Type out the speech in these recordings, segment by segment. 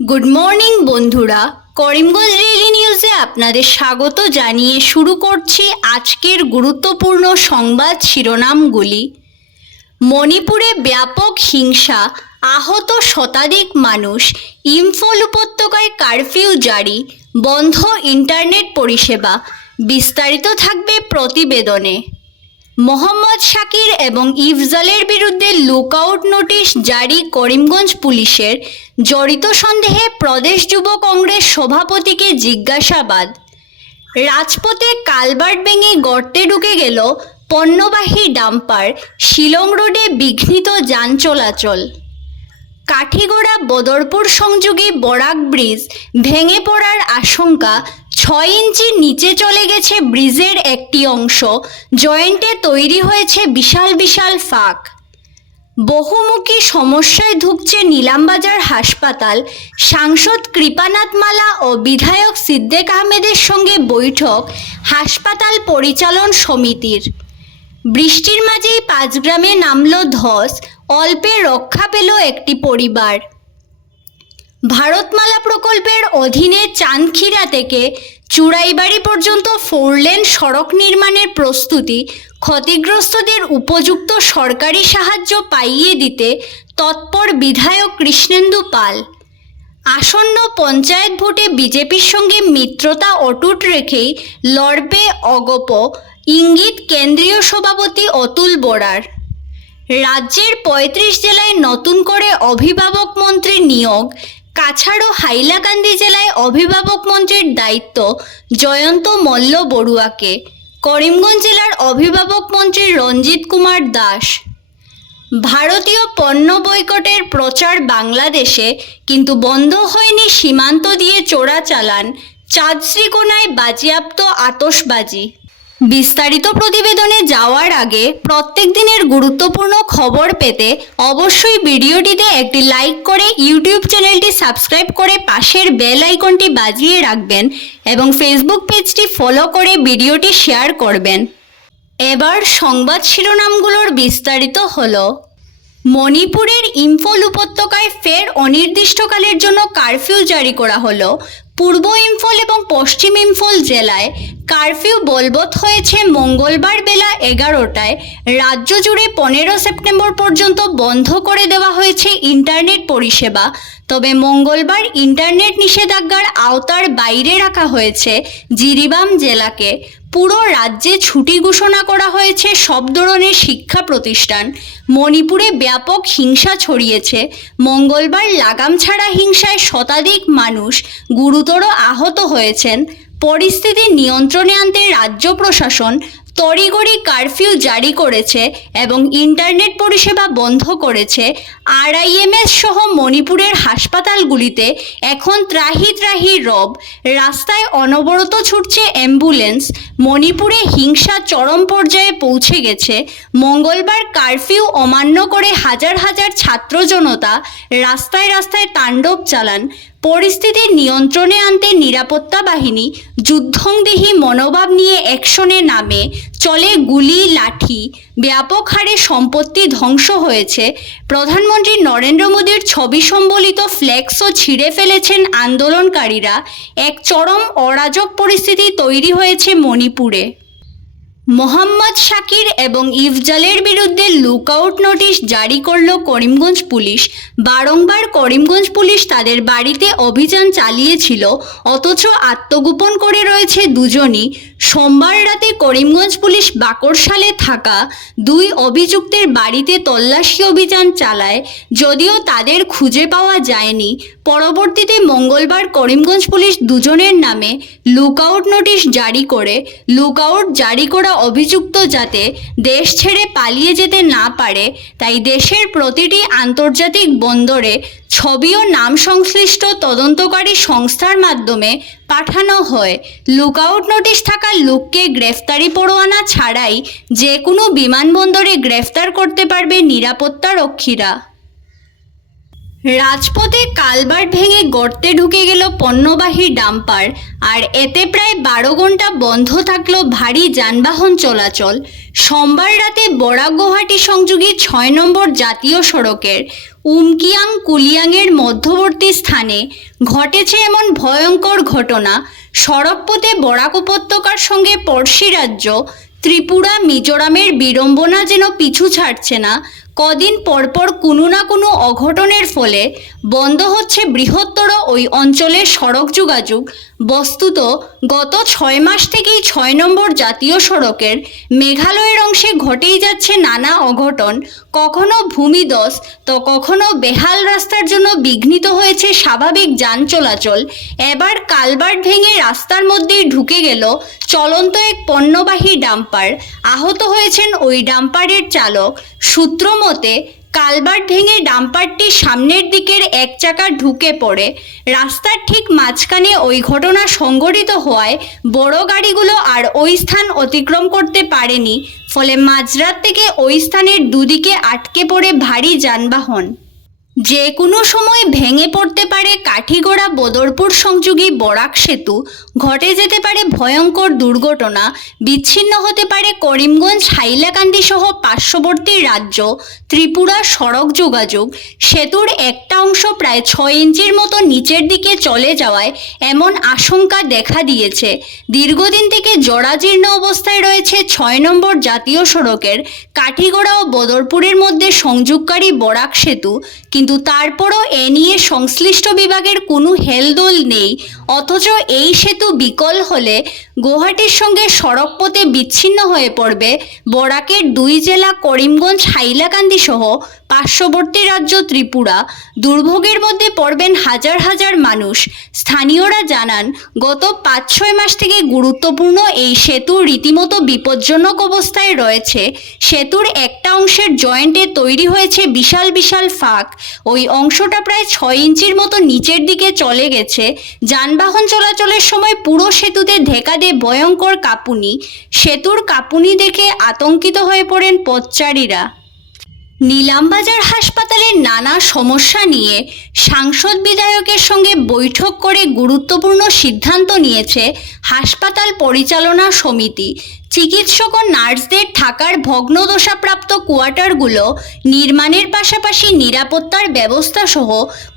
Good morning বন্ধুরা, Karimganj daily নিউজে আপনাদের স্বাগত জানিয়ে শুরু করছি আজকের গুরুত্বপূর্ণ সংবাদ শিরোনামগুলি। মণিপুরে ব্যাপক হিংসা, আহত শতাধিক মানুষ, ইম্ফল উপত্যকায় কারফিউ জারি, বন্ধ ইন্টারনেট পরিষেবা। বিস্তারিত থাকবে প্রতিবেদনে। মোহাম্মদ শাকির এবং ইফজালের বিরুদ্ধে লুকআউট নোটিশ জারি করিমগঞ্জ পুলিশের। জড়িত সন্দেহে প্রদেশ যুব কংগ্রেস সভাপতিকে জিজ্ঞাসাবাদ। রাজপথে কালভার্ট ভেঙে গর্তে ঢুকে গেল পণ্যবাহী ডাম্পার, শিলং রোডে বিঘ্নিত যান চলাচল। কাঠিগড়া বদরপুর সংযোগী বরাক ব্রিজ ভেঙে পড়ার আশঙ্কা, 6 ইঞ্চি নিচে চলে গেছে ব্রিজের একটি অংশ, জয়েন্টে তৈরি হয়েছে বিশাল বিশাল ফাঁক। বহুমুখী সমস্যায় ধুঁকছে নিলামবাজার হাসপাতাল। সাংসদ কৃপানাথ মালা ও বিধায়ক সিদ্দেক আহমেদের সঙ্গে বৈঠক হাসপাতাল পরিচালন সমিতির। বৃষ্টির মাঝেই 5 গ্রামে নামল ধস, অল্পে রক্ষা পেল একটি পরিবার। ভারতমালা প্রকল্পের অধীনে চাঁদখিরা থেকে চুড়াইবাড়ি পর্যন্ত 4 লেন সড়ক নির্মাণের প্রস্তুতি। ক্ষতিগ্রস্তদের উপযুক্ত সরকারি সাহায্য পাইয়ে দিতে তৎপর বিধায়ক কৃষ্ণেন্দু পাল। আসন্ন পঞ্চায়েত ভোটে বিজেপির সঙ্গে মিত্রতা অটুট রেখেই লড়বে অগপ, ইঙ্গিত কেন্দ্রীয় সভাপতি অতুল বরার। রাজ্যের 35 জেলায় নতুন করে অভিভাবক মন্ত্রী নিয়োগ। কাছাড় ও হাইলাকান্দি জেলায় অভিভাবক মন্ত্রীর দায়িত্ব জয়ন্ত মল্ল বড়ুয়াকে। করিমগঞ্জ জেলার অভিভাবক মন্ত্রী রঞ্জিত কুমার দাস। ভারতীয় পণ্য বয়কটের প্রচার বাংলাদেশে, কিন্তু বন্ধ হয়নি সীমান্ত দিয়ে চোরাচালান। চাঁদশ্রীকোনায় বাজেয়াপ্ত আতশবাজি। বিস্তারিত প্রতিবেদনে যাওয়ার আগে প্রত্যেক দিনের গুরুত্বপূর্ণ খবর পেতে অবশ্যই ভিডিওটিতে একটি লাইক করে ইউটিউব চ্যানেলটি সাবস্ক্রাইব করে পাশের বেল আইকনটি বাজিয়ে রাখবেন এবং ফেসবুক পেজটি ফলো করে ভিডিওটি শেয়ার করবেন। এবার সংবাদ শিরোনামগুলোর বিস্তারিত হলো। মণিপুরের ইম্ফল উপত্যকায় ফের অনির্দিষ্টকালের জন্য কারফিউ জারি করা হলো। পূর্ব ইম্ফল এবং পশ্চিম ইম্ফল জেলায় কারফিউ বলবৎ হয়েছে মঙ্গলবার বেলা 11টায়। রাজ্য জুড়ে 15 সেপ্টেম্বর পর্যন্ত বন্ধ করে দেওয়া হয়েছে ইন্টারনেট পরিষেবা। তবে মঙ্গলবার ইন্টারনেট নিষেধাজ্ঞার আওতার বাইরে রাখা হয়েছে জিরিবাম জেলাকে। পুরো রাজ্যে ছুটি ঘোষণা করা হয়েছে সব ধরনের শিক্ষা প্রতিষ্ঠান। মণিপুরে ব্যাপক হিংসা ছড়িয়েছে। মঙ্গলবার লাগাম ছাড়া হিংসায় শতাধিক মানুষ গুরুতর আহত হয়েছেন। পরিস্থিতি নিয়ন্ত্রণে আনতে রাজ্য প্রশাসন তড়িঘড়ি কারফিউ জারি করেছে এবং ইন্টারনেট পরিষেবা বন্ধ করেছে। RIMS সহ মণিপুরের হাসপাতালগুলিতে এখন ত্রাহি ত্রাহি রব। রাস্তায় অনবরত ছুটছে অ্যাম্বুলেন্স। মণিপুরে হিংসা চরম পর্যায়ে পৌঁছে গেছে। মঙ্গলবার কারফিউ অমান্য করে হাজার হাজার ছাত্র জনতা রাস্তায় রাস্তায় তাণ্ডব চালান। পরিস্থিতি নিয়ন্ত্রণে আনতে নিরাপত্তা বাহিনী যুদ্ধংদেহী মনোভাব নিয়ে অ্যাকশনে নামে। চলে গুলি লাঠি। ব্যাপক হারে সম্পত্তি ধ্বংস হয়েছে। প্রধানমন্ত্রী নরেন্দ্র মোদীর ছবি সম্বলিত ফ্ল্যাক্সও ছিঁড়ে ফেলেছেন আন্দোলনকারীরা। এক চরম অরাজক পরিস্থিতি তৈরি হয়েছে মণিপুরে। মোহাম্মদ শাকির এবং ইফজালের বিরুদ্ধে লুকআউট নোটিশ জারি করল করিমগঞ্জ পুলিশ। বারংবার করিমগঞ্জ পুলিশ তাদের বাড়িতে অভিযান চালিয়েছিল, অথচ আত্মগোপন করে রয়েছে দুজনই। সোমবার রাতে করিমগঞ্জ পুলিশ বাকরশালে থাকা 2 অভিযুক্তের বাড়িতে তল্লাশি অভিযান চালায়, যদিও তাদের খুঁজে পাওয়া যায়নি। পরবর্তীতে মঙ্গলবার করিমগঞ্জ পুলিশ দুজনের নামে লুকআউট নোটিশ জারি করে। লুকআউট জারি করা অভিযুক্ত যাতে দেশ ছেড়ে পালিয়ে যেতে না পারে, তাই দেশের প্রতিটি আন্তর্জাতিক বন্দরে ছবি ও নাম সংশ্লিষ্ট তদন্তকারী সংস্থার মাধ্যমে পাঠানো হয়। লুকআউট নোটিশ থাকা লোককে গ্রেফতারি পরোয়ানা ছাড়াই যে কোনো বিমানবন্দরে গ্রেফতার করতে পারবে নিরাপত্তা রক্ষীরা। রাজপথে কালভার্ট ভেঙে গর্তে ঢুকে গেল পণ্যবাহী ডাম্পার, আর এতে প্রায় 12 ঘন্টা বন্ধ থাকলো ভারী যানবাহন চলাচল। সোমবার রাতে বরাক গুয়াহাটি সংযোগী 6 নম্বর জাতীয় সড়কের উমকিয়াং কুলিয়াংয়ের মধ্যবর্তী স্থানে ঘটেছে এমন ভয়ঙ্কর ঘটনা। সড়কপথে বরাক উপত্যকার সঙ্গে পড়শি রাজ্য ত্রিপুরা মিজোরামের বিড়ম্বনা যেন পিছু ছাড়ছে না। কদিন পরপর কোনো না কোনো অঘটনের ফলে বন্ধ হচ্ছে বৃহত্তর ওই অঞ্চলের সড়ক যোগাযোগ। বস্তুত গত 6 মাস থেকেই 6 নম্বর জাতীয় সড়কের মেঘালয়ের অংশে ঘটেই যাচ্ছে নানা অঘটন। কখনো ভূমিধস তো কখনো বেহাল রাস্তার জন্য বিঘ্নিত হয়েছে স্বাভাবিক যান চলাচল। এবার কালভার্ট ভেঙে রাস্তার মধ্যেই ঢুকে গেল চলন্ত এক পণ্যবাহী ডাম্পার। আহত হয়েছেন ওই ডাম্পারের চালক। সূত্র মতে কালভার্ট ভেঙে ডাম্পারটি সামনের দিকের এক চাকা ঢুকে পড়ে। রাস্তার ঠিক মাঝখানে ওই ঘটনা সংঘটিত হওয়ায় বড় গাড়িগুলো আর ওই স্থান অতিক্রম করতে পারেনি। ফলে মাঝরাত থেকে ওই স্থানের দুদিকে আটকে পড়ে ভারী যানবাহন। যে কোনো সময় ভেঙে পড়তে পারে কাঠিগড়া বদরপুর সংযোগী বরাক সেতু, ঘটে যেতে পারে ভয়ঙ্কর দুর্ঘটনা, বিচ্ছিন্ন হতে পারে করিমগঞ্জ হাইলাকান্দি সহ পার্শ্ববর্তী রাজ্য ত্রিপুরার সড়ক যোগাযোগ। সেতুর একটা অংশ প্রায় 6 ইঞ্চির মতো নিচের দিকে চলে যাওয়ায় এমন আশঙ্কা দেখা দিয়েছে। দীর্ঘদিন থেকে জরাজীর্ণ অবস্থায় রয়েছে 6 নম্বর জাতীয় সড়কের কাঠিগড়া ও বদরপুরের মধ্যে সংযোগকারী বরাক সেতু। কিন্তু তারপরও এ নিয়ে সংশ্লিষ্ট বিভাগের কোনো হেলদোল নেই। অথচ এই সেতু বিকল হলে গুয়াহাটির সঙ্গে সড়কপথে বিচ্ছিন্ন হয়ে পড়বে বরাকের 2 জেলা করিমগঞ্জ হাইলাকান্দি সহ পার্শ্ববর্তী রাজ্য ত্রিপুরা। দুর্ভোগের মধ্যে পড়বেন হাজার হাজার মানুষ। স্থানীয়রা জানান, গত 5-6 মাস থেকে গুরুত্বপূর্ণ এই সেতু রীতিমতো বিপজ্জনক অবস্থায় রয়েছে। সেতুর একটা অংশের জয়েন্টে তৈরি হয়েছে বিশাল বিশাল ফাঁক। ওই অংশটা প্রায় 6 ইঞ্চির মতো নিচের দিকে চলে গেছে। যানবাহন চলাচলের সময় পুরো সেতুতে ঢেকা দেয় ভয়ঙ্কর কাঁপুনি। সেতুর কাঁপুনি দেখে আতঙ্কিত হয়ে পড়েন পথচারীরা। নিলামবাজার হাসপাতালের নানা সমস্যা নিয়ে সাংসদ বিধায়কের সঙ্গে বৈঠক করে গুরুত্বপূর্ণ সিদ্ধান্ত নিয়েছে হাসপাতাল পরিচালনা সমিতি। চিকিৎসক ও নার্সদের থাকার ভগ্নদশাপ্রাপ্ত কোয়ার্টারগুলো নির্মাণের পাশাপাশি নিরাপত্তার ব্যবস্থা সহ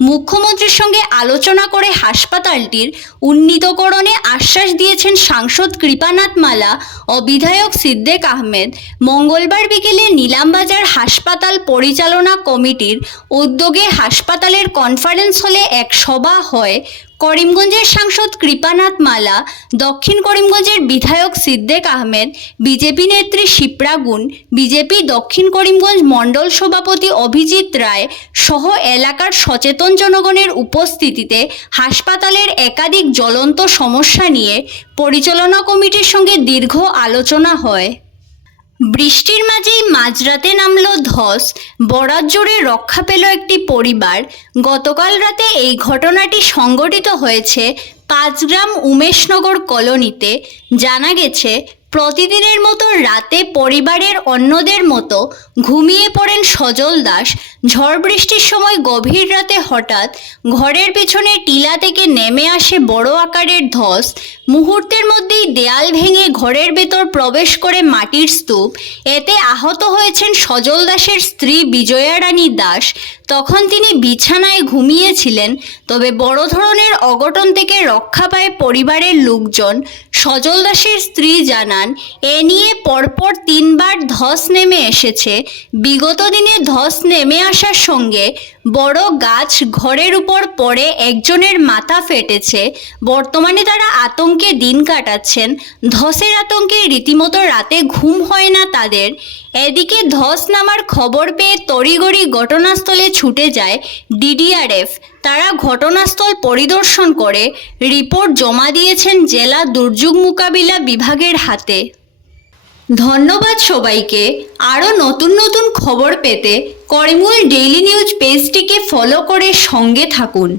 মুখ্যমন্ত্রীর সঙ্গে আলোচনা করে হাসপাতালটির উন্নীতকরণে আশ্বাস দিয়েছেন সাংসদ কৃপানাথ মালা ও বিধায়ক সিদ্দেক আহমেদ। মঙ্গলবার বিকেলে নিলামবাজার হাসপাতাল পরিচালনা কমিটির উদ্যোগে হাসপাতালের কনফারেন্স হলে এক সভা হয়। করিমগঞ্জের সাংসদ কৃপানাথ মালা, দক্ষিণ করিমগঞ্জের বিধায়ক সিদ্দেক আহমেদ, বিজেপি নেত্রী শিপ্রা গুণ, বিজেপি দক্ষিণ করিমগঞ্জ মণ্ডল সভাপতি অভিজিৎ রায় সহ এলাকার সচেতন জনগণের উপস্থিতিতে হাসপাতালের একাধিক জ্বলন্ত সমস্যা নিয়ে পরিচালনা কমিটির সঙ্গে দীর্ঘ আলোচনা হয়। বৃষ্টির মাঝেই মাঝরাতে নামল ধস। বরাত জুড়ে রক্ষা পেল একটি পরিবার। গতকাল রাতে এই ঘটনাটি সংঘটিত হয়েছে 5 গ্রাম উমেশনগর কলোনিতে। জানা গেছে, প্রতিদিনের মতো রাতে পরিবারের অন্যদের মতো ঘুমিয়ে পড়েন সজল দাস। ঝড় বৃষ্টির সময় গভীর রাতে হঠাৎ ঘরের পেছনে টিলা থেকে নেমে আসে বড় আকারের ধস। মুহূর্তের মধ্যেই দেয়াল ভেঙে ঘরের ভেতর প্রবেশ করে মাটির স্তূপ। এতে আহত হয়েছেন সজল দাসের স্ত্রী বিজয়া রানী দাস। তখন তিনি বিছানায় ঘুমিয়েছিলেন। তবে বড় ধরনের অঘটন থেকে রক্ষা পায় পরিবারের লোকজন। সজল দাসের স্ত্রী জানান, এ নিয়ে পরপর 3 বার ধস নেমে এসেছে। বিগত দিনে ধস নেমে আসার সঙ্গে বড় গাছ ঘরের উপর পড়ে একজনের মাথা ফেটেছে। বর্তমানে তারা আতঙ্কে দিন কাটাচ্ছেন। ধসের আতঙ্কে রীতিমতো রাতে ঘুম হয় না তাদের। এদিকে ধস নামার খবর পেয়ে তড়িঘড়ি ঘটনাস্থলে ছুটে যায় ডিডিআরএফ। তারা ঘটনাস্থল পরিদর্শন করে রিপোর্ট জমা দিয়েছেন জেলা দুর্যোগ মোকাবিলা বিভাগের হাতে। ধন্যবাদ সবাইকে। আরও নতুন নতুন খবর পেতে করিমগঞ্জ ডেইলি নিউজ পেজটিকে ফলো করে সঙ্গে থাকুন।